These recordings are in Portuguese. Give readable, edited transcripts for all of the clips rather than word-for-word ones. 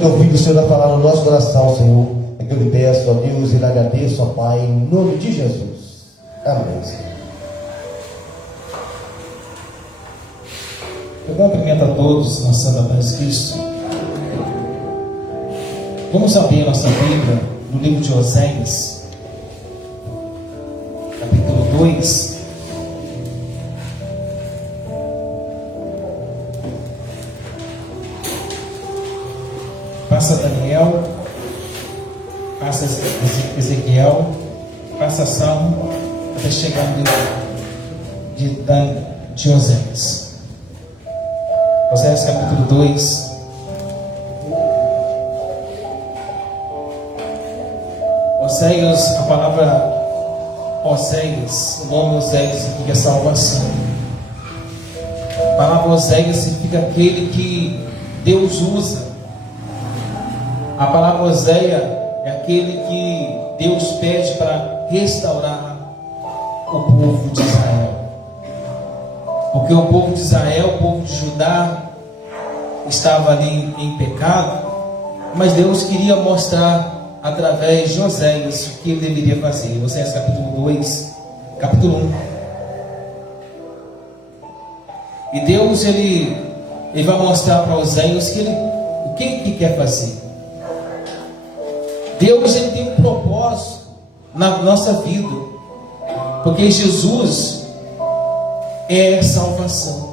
Eu ouvi o Senhor falar no nosso coração, Senhor. É que eu lhe peço, ó Deus, e lhe agradeço, ó Pai, em nome de Jesus. Amém, Senhor. Eu cumprimento a todos na Santa Paz de Cristo. Vamos abrir a nossa Bíblia no livro de Oséias, capítulo 2. Passa Daniel, passa Ezequiel, passa Salmo, até chegar no livro de Oséias. Oséias capítulo 2. Oséias, a palavra Oséias, o nome Oséias significa salvação. A palavra Oséias significa aquele que Deus usa. A palavra Oséia é aquele que Deus pede para restaurar o povo de Israel. Porque o povo de Israel, o povo de Judá, estava ali em pecado, mas Deus queria mostrar através de Oséias o que ele deveria fazer. Oséias capítulo 2, capítulo 1. E Deus ele vai mostrar para Oséias o que ele quer fazer. Deus ele tem um propósito na nossa vida, porque Jesus é salvação.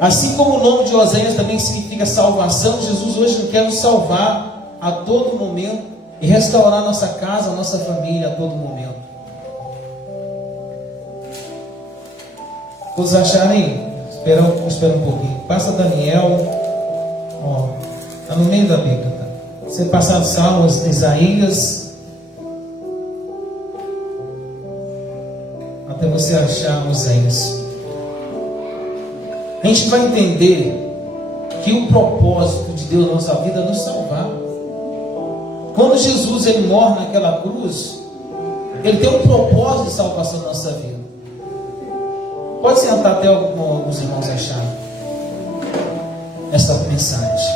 Assim como o nome de Oséias também significa salvação, Jesus hoje quer nos salvar a todo momento e restaurar nossa casa, nossa família a todo momento. Todos acharem? Espera um pouquinho. Passa Daniel, está no meio da Bíblia. Tá? Você passar Salmos, Isaías, até você achar Oséias. A gente vai entender que o propósito de Deus na nossa vida é nos salvar. Quando Jesus ele morre naquela cruz, ele tem um propósito de salvação na nossa vida. Pode sentar até alguns irmãos acharem essa mensagem.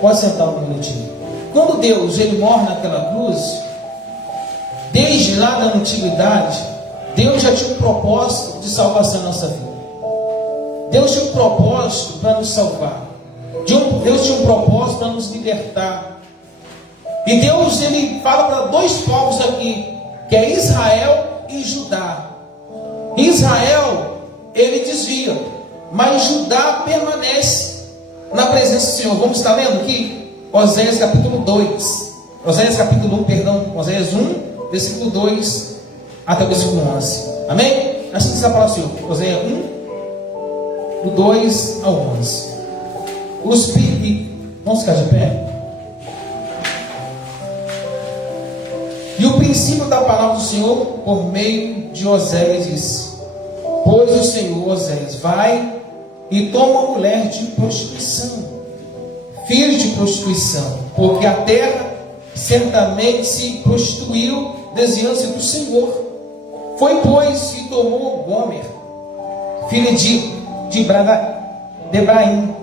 Pode sentar um minutinho. Quando Deus ele morre naquela cruz, desde lá da antiguidade, Deus já tinha um propósito de salvação na nossa vida. Deus tinha um propósito para nos salvar. Deus tinha um propósito para nos libertar. E Deus ele fala para dois povos aqui, que é Israel e Judá. Israel ele desvia, mas Judá permanece na presença do Senhor. Vamos estar lendo aqui Oséias capítulo 2. Oséias capítulo 1, perdão, Oséias 1, versículo 2 até o versículo 11. Amém? Assim diz a palavra do Senhor. Oséias 1, do 2 ao 11. Vamos ficar de pé? E o princípio da palavra do Senhor, por meio de Oséias, disse: Pois o Senhor, Oséias, vai e toma uma mulher de prostituição, filho de prostituição, porque a terra certamente se prostituiu, desviando-se do Senhor. Foi, pois, e tomou Gomer, filha de Ebraim,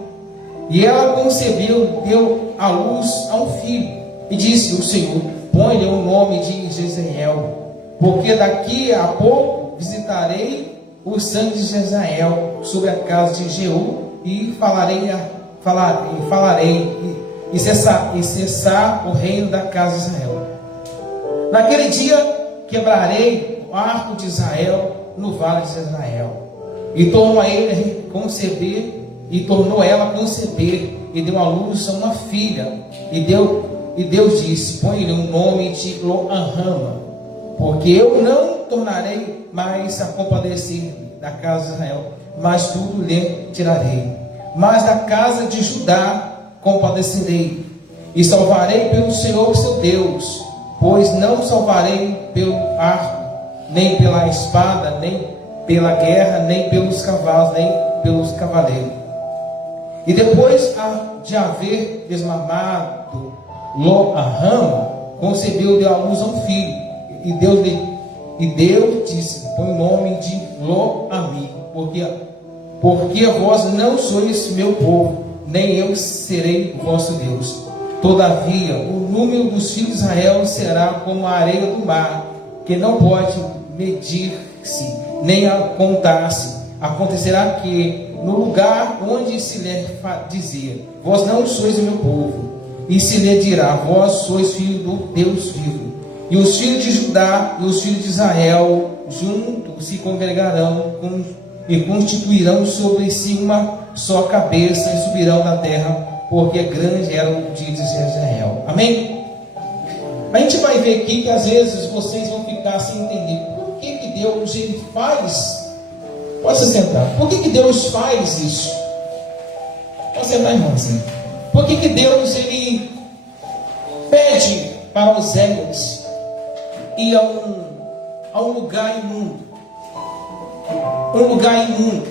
e ela concebeu, deu à luz a um filho, e disse o Senhor: põe-lhe o nome de Jezreel, porque daqui a pouco visitarei o sangue de Jezreel sobre a casa de Jeú, e cessar o reino da casa de Israel. Naquele dia quebrarei o arco de Israel no vale de Israel, e tornou ela a conceber, e deu à luz a uma filha, e Deus disse: põe-lhe o nome de Lo-Ammi, porque eu não tornarei mais a compadecer da casa de Israel, mas tudo lhe tirarei. Mas da casa de Judá compadecerei, e salvarei pelo Senhor seu Deus, pois não salvarei pelo arco, nem pela espada, nem pela guerra, nem pelos cavalos, nem pelos cavaleiros. E depois de haver desmamado Lo-Ammi, concebeu, deu à luz a um filho, e Deus disse: põe o nome de Lo-Ammi, porque vós não sois meu povo, nem eu serei vosso Deus. Todavia, o número dos filhos de Israel será como a areia do mar, que não pode medir-se, nem contar-se. Acontecerá que, no lugar onde se lhe dizia, vós não sois o meu povo, e se lhe dirá, vós sois filhos do Deus vivo. E os filhos de Judá e os filhos de Israel juntos se congregarão e constituirão sobre si uma só cabeça e subirão da terra, porque grande era o dia de Israel. Amém? A gente vai ver aqui que às vezes vocês vão ficar sem entender por que Deus ele faz. Pode se sentar. Por que Deus faz isso? Pode sentar, irmãozinho. Por que Deus ele pede para Oséias ir a um lugar imundo? Um lugar imundo.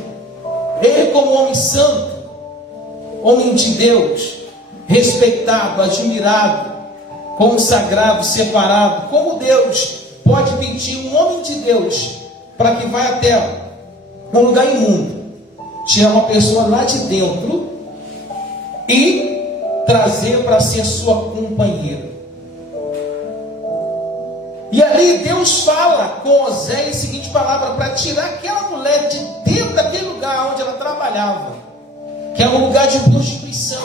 Ele, como homem santo, homem de Deus, respeitado, admirado, consagrado, separado, como Deus pode pedir um homem de Deus para que vá até um lugar imundo, tirar uma pessoa lá de dentro e trazer para ser sua companheira? E ali Deus fala com Oséias a seguinte palavra, para tirar aquela mulher de dentro daquele lugar onde ela trabalhava, que é um lugar de prostituição.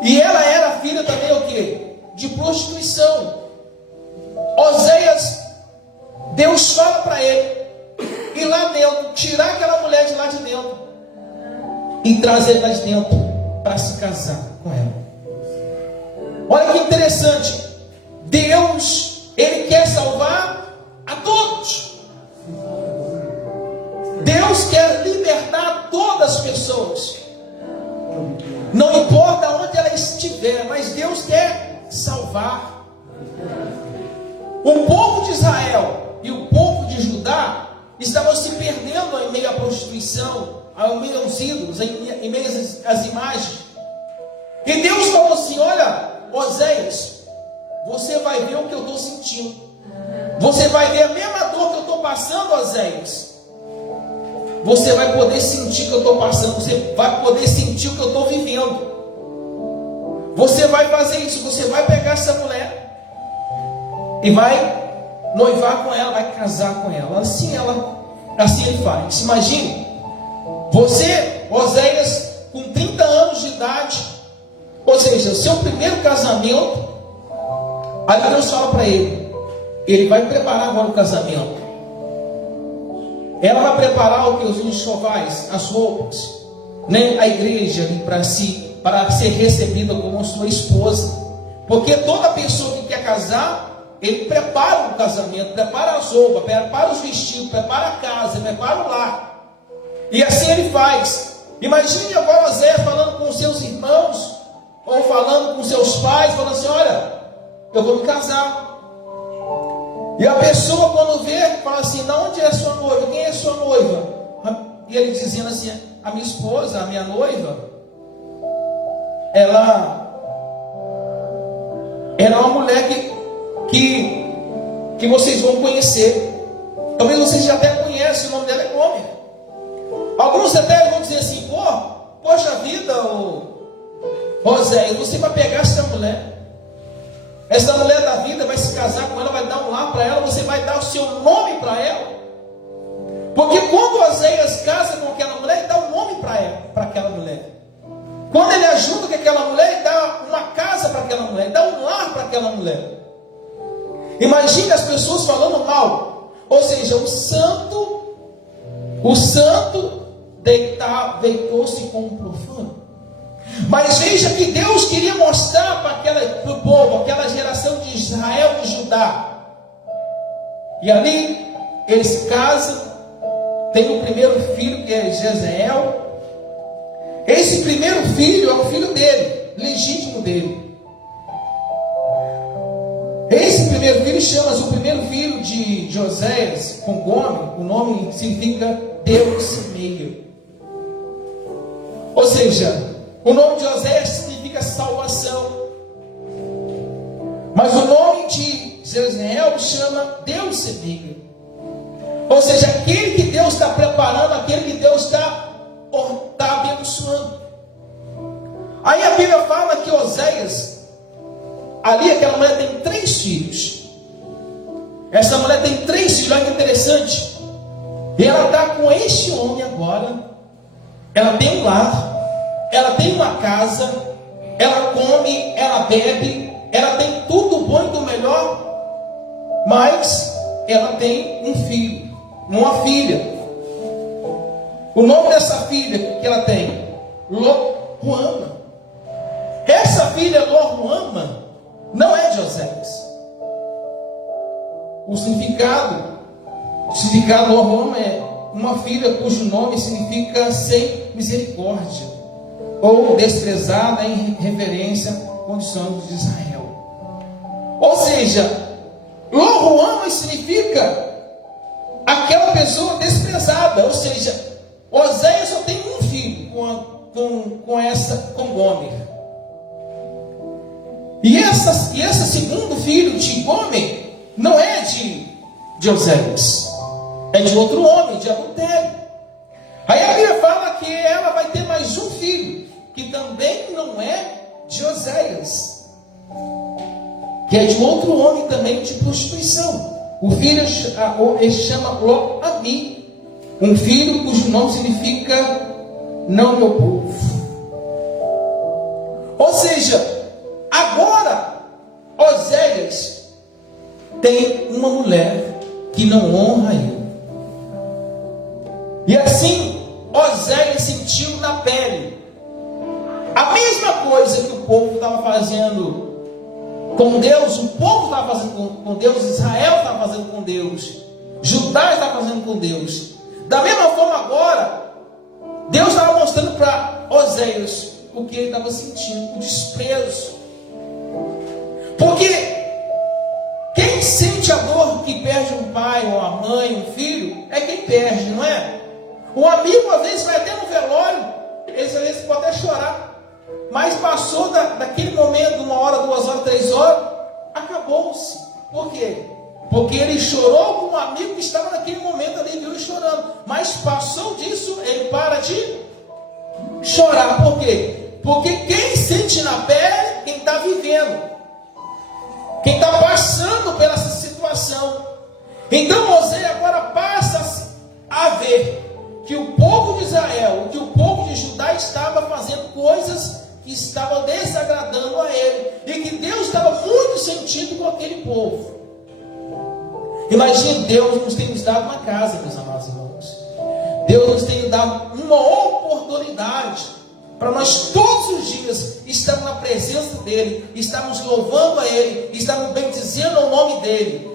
E ela era filha também o quê? De prostituição. Oséias, Deus fala para ele ir lá dentro, tirar aquela mulher de lá de dentro e trazer lá de dentro para se casar com ela. Olha que interessante. Deus, ele quer salvar a todos. Deus quer libertar todas as pessoas. Não importa onde ela estiver, mas Deus quer salvar. O povo de Israel e o povo de Judá estavam se perdendo em meio à prostituição, em meio aos ídolos, em meio às imagens. E Deus falou assim: olha, Oséias, você vai ver o que eu estou sentindo. Você vai ver a mesma dor que eu estou passando, Oséias. Você vai poder sentir o que eu estou passando. Você vai poder sentir o que eu estou vivendo. Você vai fazer isso. Você vai pegar essa mulher e vai noivar com ela, vai casar com ela. Assim ele faz. Imagine você, Oséias, com 30 anos de idade, ou seja, o seu primeiro casamento. Aí Deus fala para ele vai preparar agora o casamento. Ela vai preparar o que? Os enxovais, as roupas, né? A igreja para ser recebida como sua esposa. Porque toda pessoa que quer casar, ele prepara o casamento, prepara as roupas, prepara os vestidos, prepara a casa, prepara o lar. E assim ele faz. Imagine agora Oséias falando com seus irmãos, ou falando com seus pais, falando assim: olha, eu vou me casar. E a pessoa quando vê, fala assim: de onde é a sua noiva? Quem é a sua noiva? E ele dizendo assim: a minha esposa, a minha noiva, ela é uma mulher que vocês vão conhecer. Talvez vocês já até conhecem, o nome dela é Gomer. Alguns até vão dizer assim: poxa vida, Oséias, você vai pegar essa mulher. Essa mulher da vida vai se casar com ela, vai dar um lar para ela, você vai dar o seu nome para ela. Porque quando Oséias casa com aquela mulher, ele dá um nome para aquela mulher. Quando ele ajuda com aquela mulher, ele dá uma casa para aquela mulher, ele dá um lar para aquela mulher. Imagine as pessoas falando mal. Ou seja, o santo deitou-se com o profano. Mas veja que Deus queria mostrar para o povo, aquela geração de Israel, de Judá. E ali eles se casam, tem o primeiro filho, que é Jezreel. Esse primeiro filho é o filho dele, legítimo dele. Esse primeiro filho chama-se o primeiro filho de Oséias, com Gomer. O nome significa Deus semeia. Ou seja, o nome de Oséias significa salvação. Mas o nome de Jezreel chama Deus semeia. Ou seja, aquele que Deus está preparando, aquele que Deus está abençoando. Aí a Bíblia fala que Oséias ali aquela mulher tem 3 filhos. Essa mulher tem 3 filhos, olha que interessante. E ela está com este homem agora. Ela tem um lar, ela tem uma casa, ela come, ela bebe, ela tem tudo bom e do melhor, mas ela tem um filho, uma filha. O nome dessa filha que ela tem, Lo-Ruama. Essa filha Lo-Ruama não é de Oséias. O significado Lo-Ruama é uma filha cujo nome significa sem misericórdia, ou desprezada em referência à condição de Israel. Ou seja, Lo-Ruama significa aquela pessoa desprezada. Ou seja, Oséias só tem um filho com Gomer. E esse segundo filho de Gomer não é de Oséias, é de outro homem, de adultério. Aí a Bíblia fala que ela vai ter mais um filho, que também não é de Oséias, que é de outro homem também de prostituição. O filho ele chama Lo-Ami, um filho cujo nome significa não meu povo. Ou seja, agora Oséias tem uma mulher que não honra ele. E assim Oséias sentiu na pele a mesma coisa que o povo estava fazendo com Deus, o povo estava fazendo com Deus, Israel estava fazendo com Deus, Judá estava fazendo com Deus. Da mesma forma agora, Deus estava mostrando para Oséias o que ele estava sentindo, o desprezo. Porque quem sente a dor que perde um pai, ou a mãe, um filho, é quem perde, não é? O amigo às vezes vai até no velório, às vezes pode até chorar, mas passou daquele momento, 1 hora, 2 horas, 3 horas, acabou-se. Por quê? Porque ele chorou com um amigo que estava naquele momento ali, viu ele chorando. Mas passou disso, ele para de chorar. Por quê? Porque quem sente na pele, quem está vivendo, quem está passando pela situação. Então Oséias agora passa a ver que o povo de Israel, que o povo de Judá estava fazendo coisas que estavam desagradando a ele, e que Deus estava muito sentido com aquele povo. Imagine, Deus nos tem nos dado uma casa, meus amados irmãos. Deus nos tem dado uma oportunidade para nós todos os dias estarmos na presença dEle, estarmos louvando a Ele, estarmos bendizendo o nome dEle.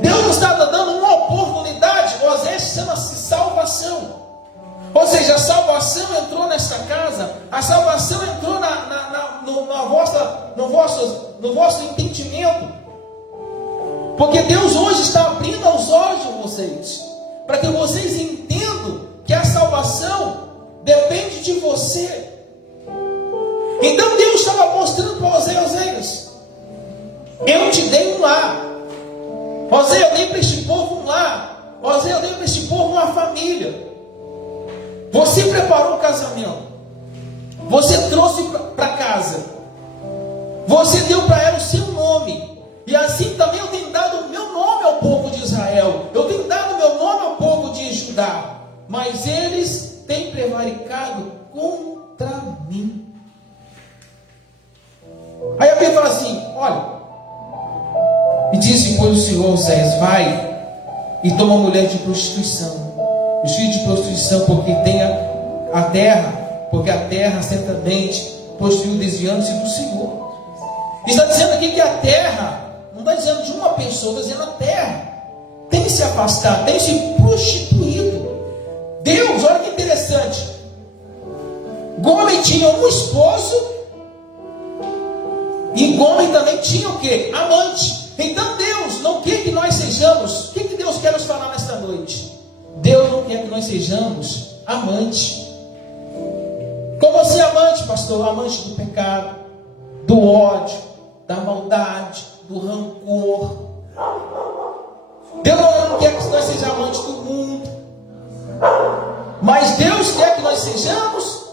Deus nos está dando uma oportunidade. Oséias chama-se salvação. Ou seja, a salvação entrou nesta casa, a salvação entrou no vosso entendimento. Porque Deus hoje está abrindo os olhos de vocês, para que vocês entendam que a salvação depende de você. Então Deus estava mostrando para Oséias: eu te dei um lar. Oséias, eu dei para este povo um lar. Oséias, eu dei para este povo uma família. Você preparou o casamento, você trouxe para casa, você deu para ela o seu nome. E assim também eu tenho dado o meu nome ao povo de Israel, eu tenho dado o meu nome ao povo de Judá, mas eles têm prevaricado contra mim. Aí a Bíblia fala assim: olha, e disse depois o Senhor Oséias: vai e toma mulher de prostituição, os filhos de prostituição, porque tem a terra, porque a terra certamente prostituiu, desviando-se do Senhor. Está dizendo aqui que a terra, não está dizendo de uma pessoa, está dizendo a terra tem se afastado, tem se prostituído. Deus, olha que interessante, Gomer tinha um esposo, e Gomer também tinha o que? Amante. Então Deus não quer que nós sejamos, o que Deus quer nos falar nesta noite? Deus não quer que nós sejamos amante. Como você é amante, pastor? Amante do pecado, do ódio, da maldade, do rancor. Deus não quer que nós sejamos amantes do mundo, mas Deus quer que nós sejamos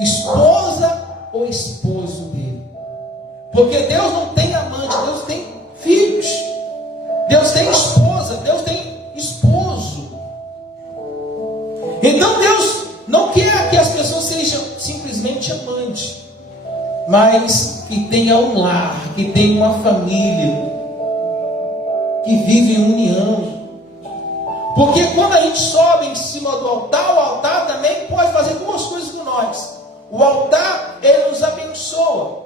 esposa ou esposo dele. Porque Deus não tem amante, Deus tem filhos. Deus tem esposa, Deus tem esposo. Então Deus não quer que as pessoas sejam simplesmente amantes, mas que tenha um lar, que tenha uma família, que vive em união. Porque quando a gente sobe em cima do altar, o altar também pode fazer duas coisas com nós. O altar, ele nos abençoa.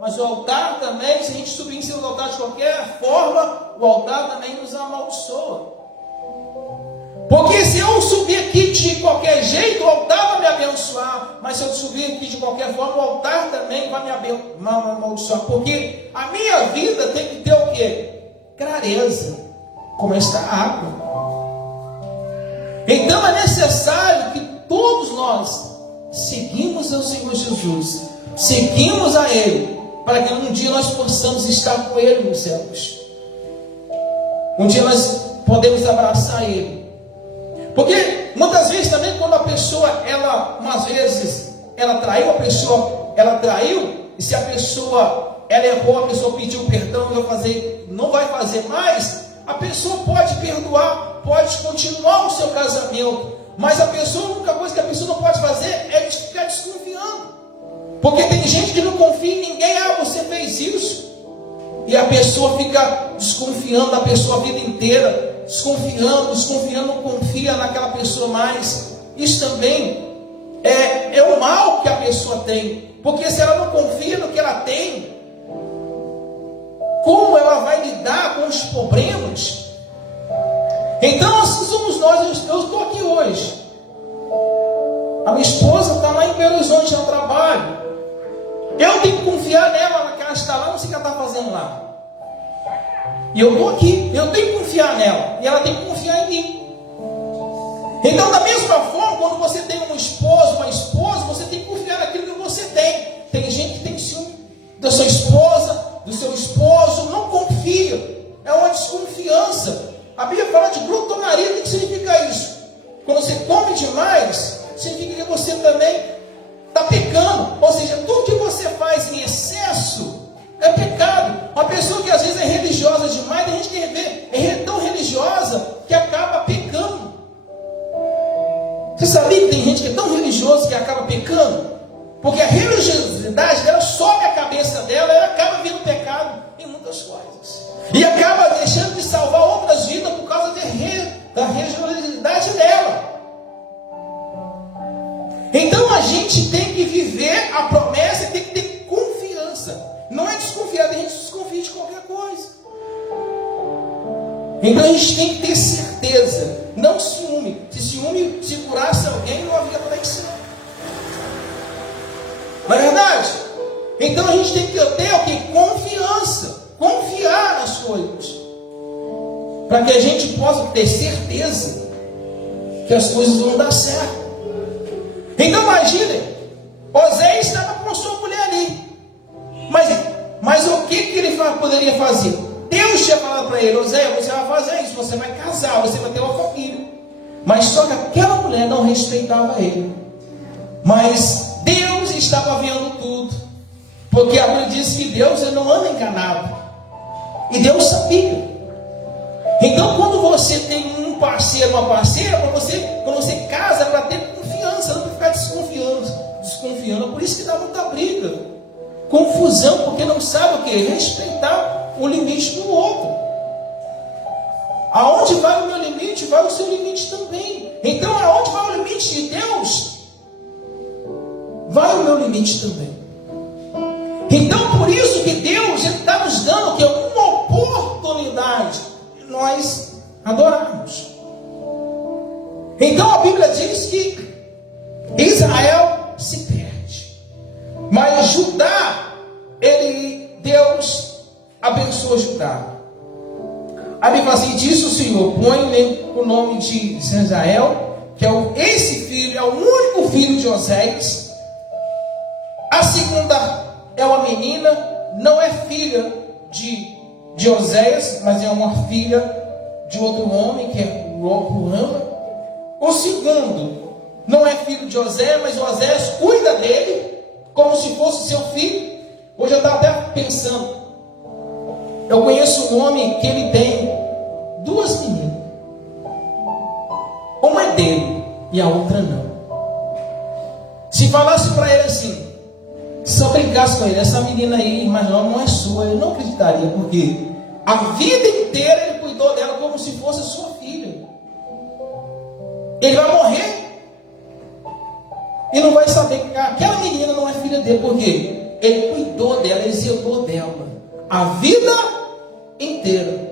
Mas o altar também, se a gente subir em cima do altar de qualquer forma, o altar também nos amaldiçoa. Porque se eu subir aqui de qualquer jeito, o altar vai me abençoar. Mas se eu subir aqui de qualquer forma, o altar também vai me amaldiçoar. Porque a minha vida tem que ter o quê? Clareza, como esta água. Então é necessário que todos nós seguimos ao Senhor Jesus, seguimos a Ele, para que um dia nós possamos estar com Ele nos céus. Um dia nós podemos abraçar Ele. Porque muitas vezes também quando a pessoa, umas vezes, ela traiu a pessoa, e se a pessoa, ela errou, a pessoa pediu perdão, não vai fazer mais, a pessoa pode perdoar, pode continuar o seu casamento, mas a única coisa que a pessoa não pode fazer é ficar desconfiando. Porque tem gente que não confia em ninguém. Você fez isso, e a pessoa fica desconfiando da pessoa a vida inteira, desconfiando, não confia naquela pessoa mais. Isso também é o mal que a pessoa tem, porque se ela não confia no que ela tem, como ela vai lidar com os problemas? Então assim somos nós. Eu estou aqui hoje, a minha esposa está lá em Belo Horizonte no trabalho, eu tenho que confiar nela, que ela está lá, não sei o que ela está fazendo lá. E eu estou aqui, eu tenho que confiar nela, e ela tem que confiar em mim. Então, da mesma forma, quando você tem um esposo, uma esposa, você tem que confiar naquilo que você tem. Tem gente que tem ciúme da sua esposa, do seu esposo, não confia. É uma desconfiança. A Bíblia fala de glutonaria. O que significa isso? Quando você come demais, significa que você também está pecando. Ou seja, tudo que você faz em excesso é pecado. Uma pessoa que às vezes é religiosa demais, tem gente que é tão religiosa que acaba pecando. Você sabia que tem gente que é tão religiosa que acaba pecando? Porque a religiosidade dela sobe a cabeça dela, ela acaba vendo pecado em muitas coisas. E acaba deixando de salvar outras vidas por causa da religiosidade dela. Então a gente tem que viver a promessa e tem que ter confiança. Não é desconfiar, a gente desconfia de qualquer coisa. Então a gente tem que ter certeza, não ciúme. Se ciúme segurasse alguém, não havia conexão. Não é verdade? Então a gente tem que ter o que? Confiança. Confiar nas coisas. Para que a gente possa ter certeza que as coisas vão dar certo. Então imaginem, Oséias estava com a sua mulher ali. Mas o que ele poderia fazer? Deus tinha falado para ele: Oséias, você vai fazer isso, você vai casar, você vai ter uma família. Mas só que aquela mulher não respeitava ele. Mas Deus estava vendo tudo. Porque a Bíblia diz que Deus ele não anda enganado. E Deus sabia. Então quando você tem um parceiro, uma parceira, quando você casa, é para ter confiança, não para ficar desconfiando. Por isso que dá muita briga, confusão, porque não sabe o que? Respeitar o limite do outro. Aonde vai o meu limite, vai o seu limite também. Então aonde vai o limite de Deus, vai o meu limite também. Então por isso que Deus está nos dando que é uma oportunidade de nós adorarmos. Então a Bíblia diz que Israel se perde, mas Judá, Deus abençoa Judá. A Bíblia fala assim: disse o Senhor, põe o nome de Israel, que esse filho é o único filho de Oséias. A segunda é uma menina, não é filha de Oséias, mas é uma filha de outro homem, que é Ruama. O segundo não é filho de Oséias, mas Oséias cuida dele como se fosse seu filho. Hoje eu estava até pensando. Eu conheço um homem que ele tem 2 meninas. Uma é dele e a outra não. Se falasse para ele assim, se eu brincasse com ele, essa menina aí, mas não é sua, ele não acreditaria, porque a vida inteira ele cuidou dela como se fosse sua filha. Ele vai morrer e não vai saber que aquela menina não é filha dele, porque ele cuidou dela, ele zelou dela a vida inteira.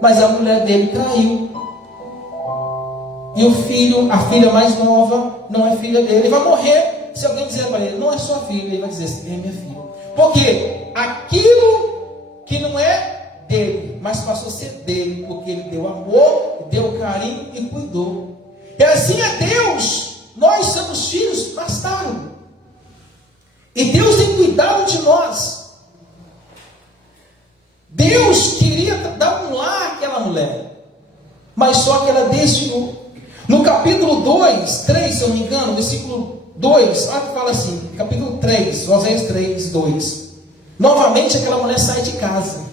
Mas a mulher dele traiu. E o filho, a filha mais nova, não é filha dele. Ele vai morrer. Se alguém dizer para ele, não é sua filha, ele vai dizer assim, é minha filha. Porque aquilo que não é dele, mas passou a ser dele, porque ele deu amor, deu carinho e cuidou. E assim é Deus. Nós somos filhos bastardos. E Deus tem cuidado de nós. Deus queria dar um lar àquela mulher, mas só que ela desviou. No capítulo 2, 3, se eu não me engano, versículo 2, olha que fala assim, capítulo 3, Oséias 3, 2. Novamente aquela mulher sai de casa.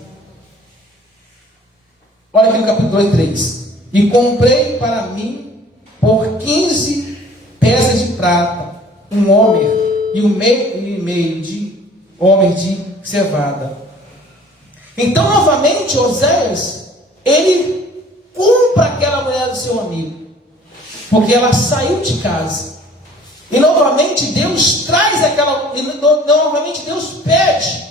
Olha aqui no capítulo 2, 3. E comprei para mim por 15 peças de prata, um homer e meio de homer de cevada. Então novamente Oséias, ele compra aquela mulher do seu amigo, porque ela saiu de casa. E novamente Deus traz aquela, novamente Deus pede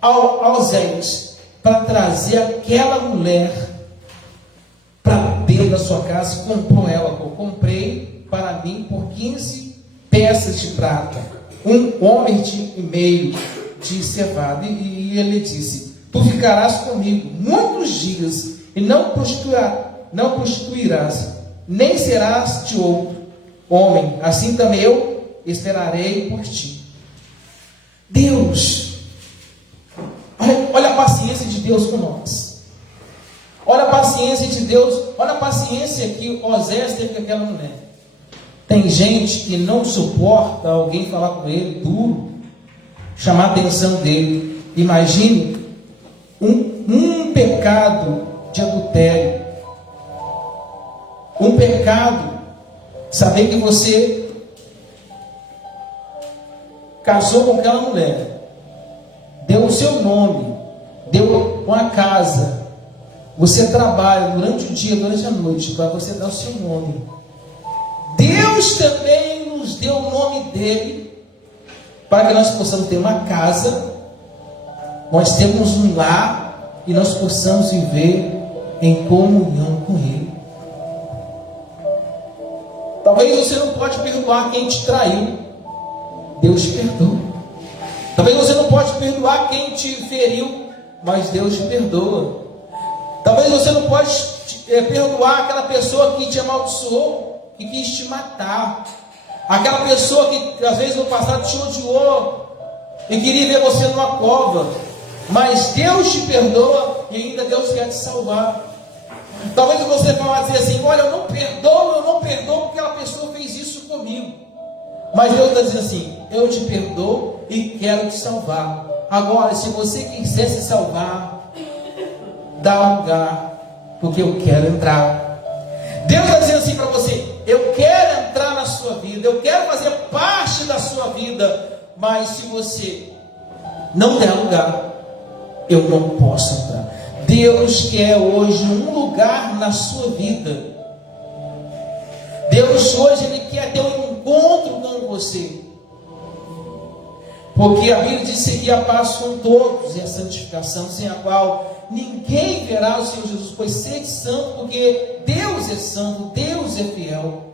ao Oséias para trazer aquela mulher para dentro da sua casa. Comprou ela, eu comprei para mim por 15 peças de prata, um homer e meio de cevada. E ele disse: tu ficarás comigo muitos dias e não prostituirás, nem serás de outro homem, assim também eu esperarei por ti. Deus, olha a paciência de Deus com nós. Olha a paciência de Deus, olha a paciência que Oséias teve com aquela mulher. Tem gente que não suporta alguém falar com ele duro, chamar a atenção dele. Imagine um pecado de adultério, um pecado, saber que você casou com aquela mulher, deu o seu nome, deu uma casa, você trabalha durante o dia, durante a noite, para você dar o seu nome. Deus também nos deu o nome dele, para que nós possamos ter uma casa, nós temos um lar, e nós possamos viver em comunhão com Ele. Talvez você não pode perdoar quem te traiu, Deus te perdoa. Talvez você não pode perdoar quem te feriu, mas Deus te perdoa. Talvez você não pode perdoar aquela pessoa que te amaldiçoou, que quis te matar, aquela pessoa que às vezes no passado te odiou e queria ver você numa cova, mas Deus te perdoa e ainda Deus quer te salvar. Talvez você vá dizer assim: olha, eu não perdoo porque aquela pessoa fez isso comigo. Mas Deus está dizendo assim: eu te perdoo e quero te salvar. Agora, se você quiser se salvar, dá um lugar, porque eu quero entrar. Deus está dizendo assim para você: eu quero entrar na sua vida, eu quero fazer parte da sua vida, mas se você não der lugar, eu não posso entrar. Deus quer hoje um lugar na sua vida. Deus hoje Ele quer ter um encontro com você, porque a Bíblia diz: seguir a paz com todos e a santificação, sem a qual ninguém verá o Senhor Jesus. Pois sede santo, porque Deus é santo, Deus é fiel.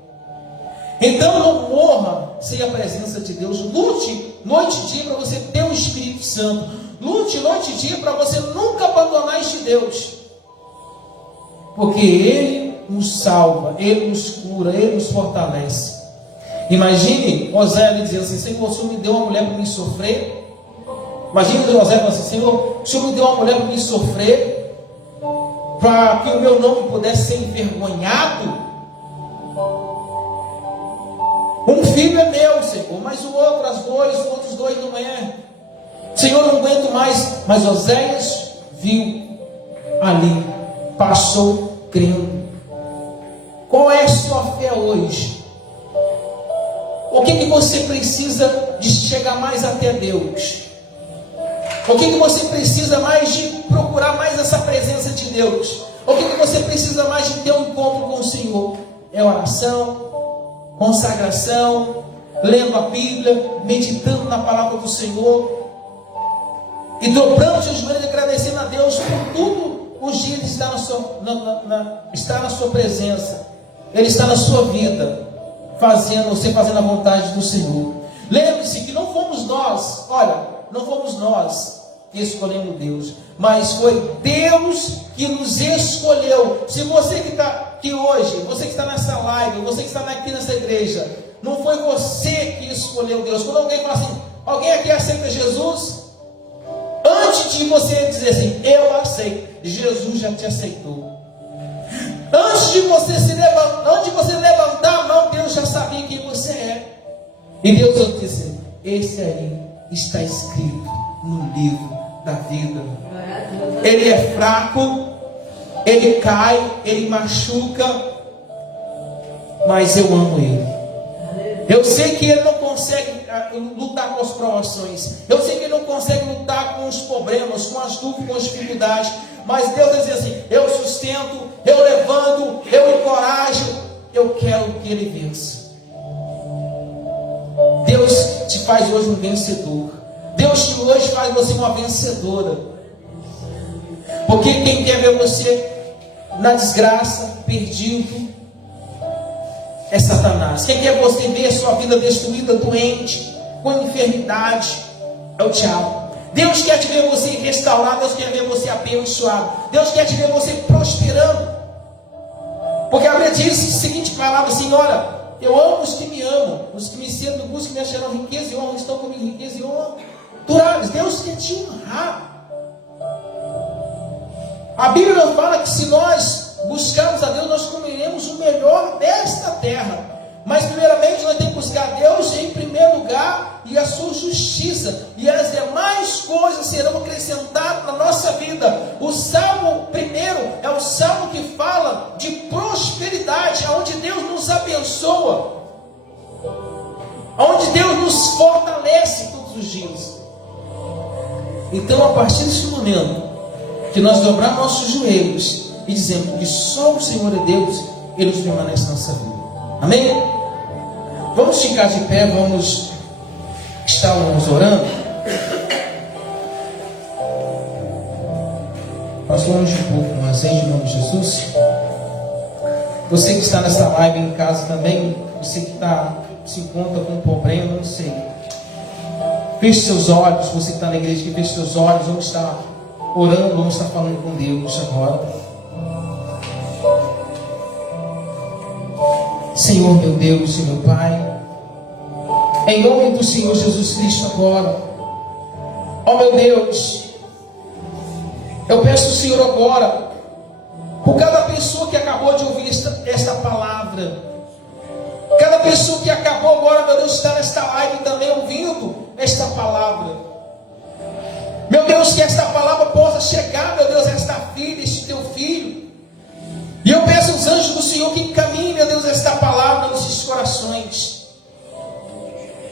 Então não morra sem a presença de Deus. Lute noite e dia para você ter o Espírito Santo. Lute noite e dia para você nunca abandonar este Deus, porque Ele nos salva, Ele nos cura, Ele nos fortalece. Imagine Oséias dizendo assim: Senhor, o Senhor me deu uma mulher para me sofrer. Imagine Oséias falando assim: Senhor, o Senhor me deu uma mulher para me sofrer, para que o meu nome pudesse ser envergonhado. Um filho é meu, Senhor, mas os outros dois não é. Senhor, eu não aguento mas Oséias viu ali, passou crendo. Qual é a sua fé hoje? O que você precisa de chegar mais até Deus? O que você precisa mais de procurar mais essa presença de Deus? O que você precisa mais de ter um encontro com o Senhor? É oração, consagração, lendo a Bíblia, meditando na palavra do Senhor e dobrando os joelhos e agradecendo a Deus por tudo os dias de estar estar na sua presença. Ele está na sua vida, você fazendo a vontade do Senhor. Lembre-se que não fomos nós, não fomos nós que escolhemos Deus, mas foi Deus que nos escolheu. Se você que está aqui hoje, você que está nessa live, você que está aqui nessa igreja, não foi você que escolheu Deus. Quando alguém fala assim, alguém aqui aceita Jesus? Antes de você dizer assim, eu aceito, Jesus já te aceitou. Antes de você levantar a mão, Deus já sabia quem você é. E Deus vai dizer, esse aí está escrito no livro da vida. Ele é fraco, ele cai, ele machuca, mas eu amo ele. Eu sei que ele não consegue lutar com as provações. Eu sei que ele não consegue lutar com os problemas, com as dúvidas, com as dificuldades. Mas Deus vai dizer assim, eu sustento, eu levanto, eu encorajo. Eu quero que ele vença. Deus te faz hoje um vencedor. Deus te hoje faz você uma vencedora. Porque quem quer ver você na desgraça, perdido, é Satanás. Quem quer você ver a sua vida destruída, doente, com enfermidade, é o diabo. Deus quer te ver você restaurado, Deus quer ver você abençoado, Deus quer te ver você prosperando. Porque a Bíblia diz a seguinte palavra assim, olha, eu amo os que me amam, os que me servem, me buscam, me acharão riqueza e honra, estão comigo riqueza e honra durables. Deus quer te honrar. A Bíblia fala que se nós buscarmos a Deus, nós comeremos o melhor desta terra. Mas primeiramente nós temos que buscar Deus em primeiro lugar e a sua justiça, e as demais coisas serão acrescentadas na nossa vida. O Salmo primeiro é o Salmo que fala de prosperidade, onde Deus nos abençoa, onde Deus nos fortalece todos os dias. Então, a partir desse momento que nós dobramos nossos joelhos e dizemos que só o Senhor é Deus, Ele nos permanece na nossa vida. Amém? Vamos ficar de pé, vamos estarmos orando. Nós vamos um pouco, mas em nome de Jesus. Você que está nessa live em casa também, você que se encontra com um problema, não sei. Feche seus olhos, você que está na igreja, que feche seus olhos, vamos estar orando, vamos estar falando com Deus agora. Senhor meu Deus e meu Pai, em nome do Senhor Jesus Cristo agora, ó meu Deus, eu peço ao Senhor agora, por cada pessoa que acabou de ouvir esta palavra, cada pessoa que acabou agora, meu Deus, está nesta live também ouvindo esta palavra, meu Deus, que esta palavra possa chegar, meu Deus, a esta filha, este teu filho. E eu peço aos anjos do Senhor que encaminhem, meu Deus, esta palavra nos seus corações.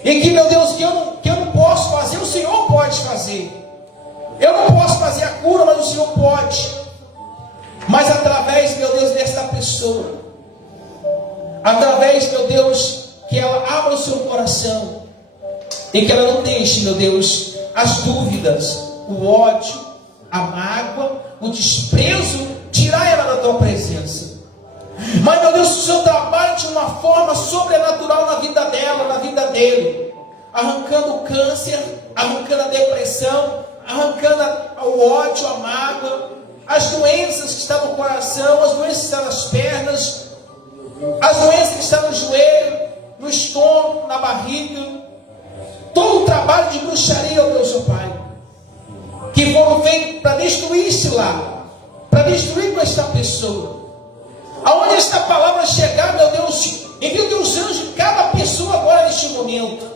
E que, meu Deus, que eu não posso fazer, o Senhor pode fazer. Eu não posso fazer a cura, mas o Senhor pode. Mas através, meu Deus, desta pessoa, através, meu Deus, que ela abra o seu coração e que ela não deixe, meu Deus, as dúvidas, o ódio, a mágoa, o desprezo, tirar ela da tua presença. Mas, meu Deus, o Senhor trabalha de uma forma sobrenatural na vida dela, na vida dele, arrancando o câncer, arrancando a depressão, arrancando o ódio, a mágoa, as doenças que estão no coração, as doenças que estão nas pernas, as doenças que estão no joelho, no estômago, na barriga, todo o trabalho de bruxaria, ó Deus, ó Pai, que foram feitos para destruir esse lar, para destruir com esta pessoa. Aonde esta palavra chegar, meu Deus, envia teus anjos em cada pessoa agora neste momento.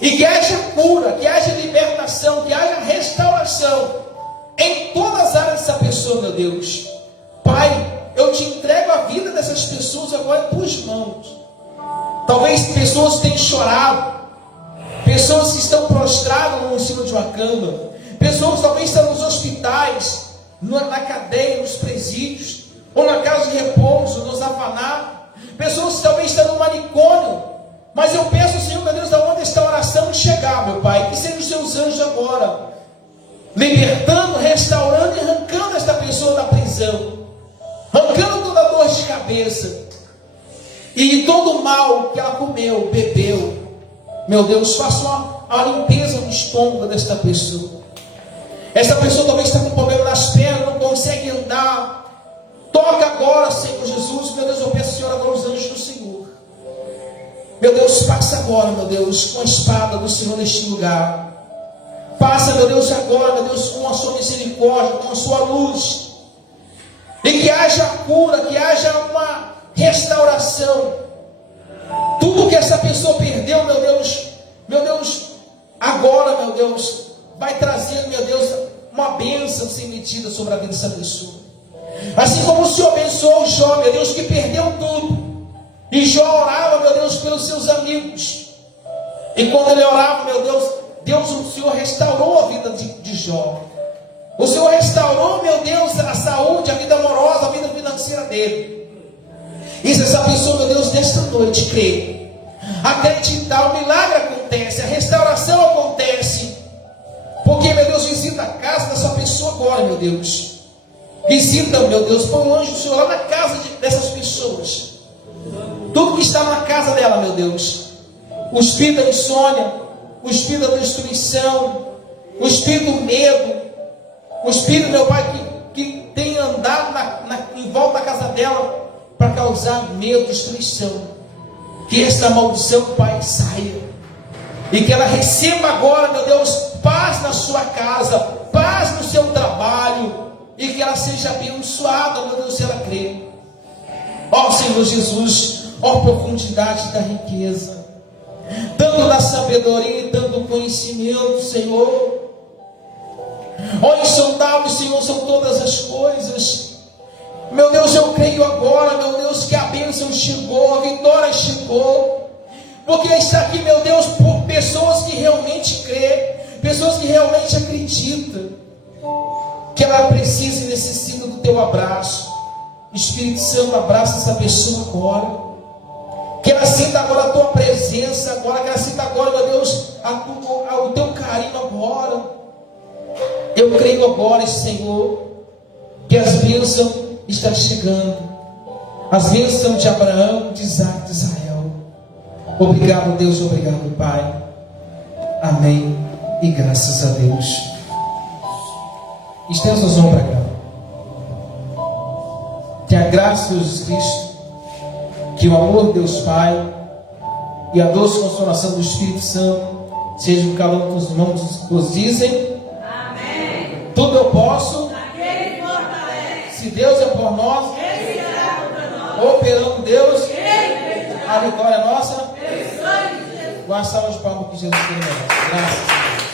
E que haja cura, que haja libertação, que haja restauração restauração em todas as áreas dessa pessoa, meu Deus. Pai, eu te entrego a vida dessas pessoas agora em tuas mãos. Talvez pessoas que têm chorado, pessoas que estão prostradas em cima de uma cama, pessoas que talvez estão nos hospitais, na cadeia, nos presídios, ou na casa de repouso, nos afanar, pessoas que talvez estão no manicômio. Mas eu peço, Senhor, meu Deus, aonde esta oração chegar, meu Pai, que sejam os seus anjos agora, libertando, restaurando e arrancando esta pessoa da prisão, arrancando toda a dor de cabeça, e todo o mal que ela comeu, bebeu. Meu Deus, faça uma limpeza no estômago desta pessoa. Essa pessoa talvez está com problema nas pernas, não consegue andar. Toca agora, Senhor Jesus. Meu Deus, eu peço, Senhor, agora os anjos do Senhor. Meu Deus, passa agora, meu Deus, com a espada do Senhor neste lugar. Passa, meu Deus, agora, meu Deus, com a sua misericórdia, com a sua luz. E que haja cura, que haja uma restauração. Tudo que essa pessoa perdeu, meu Deus, agora, meu Deus, vai trazer, meu Deus, uma bênção sem medida sobre a vida dessa pessoa. Assim como o Senhor abençoou Jó, meu Deus, que perdeu tudo. E Jó orava, meu Deus, pelos seus amigos. E quando ele orava, meu Deus, o Senhor restaurou a vida de Jó. O Senhor restaurou, meu Deus, a saúde, a vida amorosa, a vida financeira dele. E se essa pessoa, meu Deus, nesta noite crê, acreditar, o milagre acontece, a restauração acontece. Porque, meu Deus, visita a casa dessa pessoa agora, meu Deus. Visita, meu Deus, põe um anjo do Senhor lá na casa dessas pessoas. Tudo que está na casa dela, meu Deus. O espírito da insônia, o espírito da destruição, o espírito do medo, o espírito, meu Pai, que tem andado em volta da casa dela para causar medo, destruição. Que essa maldição, Pai, saia. E que ela receba agora, meu Deus, paz na sua casa, paz no seu trabalho. E que ela seja abençoada, meu Deus, se ela crê. Ó Senhor Jesus, ó profundidade da riqueza, tanto da sabedoria, tanto do conhecimento, Senhor. Ó insondável, Senhor, são todas as coisas. Meu Deus, eu creio agora, meu Deus, que a bênção chegou, a vitória chegou. Porque está aqui, meu Deus, por pessoas que realmente crê, pessoas que realmente acreditam. Que ela precisa e necessita do teu abraço. Espírito Santo, abraça essa pessoa agora. Que ela sinta agora a tua presença agora. Que ela sinta agora, meu Deus, o teu carinho agora. Eu creio agora, Senhor, que as bênçãos estão chegando. As bênçãos de Abraão, de Isaac, de Israel. Obrigado, Deus, obrigado, Pai. Amém. E graças a Deus. Estenda suas mãos para cá. Que a graça de Jesus Cristo, que o amor de Deus Pai e a doce consolação do Espírito Santo sejam com cada um dos irmãos que nos dizem. Amém. Tudo eu posso. Aquele fortalece. Se Deus é por nós, quem será contra nós? Operando Deus, a vitória é nossa. Com a salva de palmas que Jesus tem. Graças a Deus.